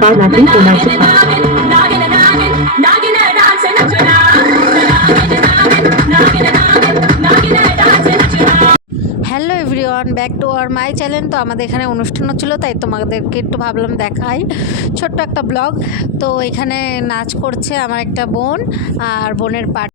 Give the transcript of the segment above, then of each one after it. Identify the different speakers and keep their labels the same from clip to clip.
Speaker 1: bar every one
Speaker 2: hello everyone back to our my channel তো আমাদের এখানে অনুষ্ঠান হচ্ছিল, তাই তোমাদেরকে একটু ভাবলাম দেখাই। ছোট্ট একটা ব্লগ। তো এখানে নাচ করছে আমার একটা বোন আর বোনের পাট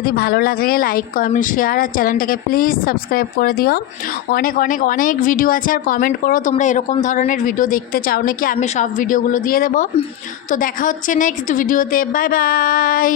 Speaker 2: যদি ভালো লাগলে লাইক কমেন্ট শেয়ার আর চ্যানেলটাকে প্লিজ সাবস্ক্রাইব করে দিও। অনেক অনেক অনেক ভিডিও আছে আর কমেন্ট করো, তোমরা এরকম ধরনের ভিডিও দেখতে চাও নাকি, আমি সব ভিডিওগুলো দিয়ে দেবো। তো দেখা হচ্ছে নেক্সট ভিডিওতে বাই বাই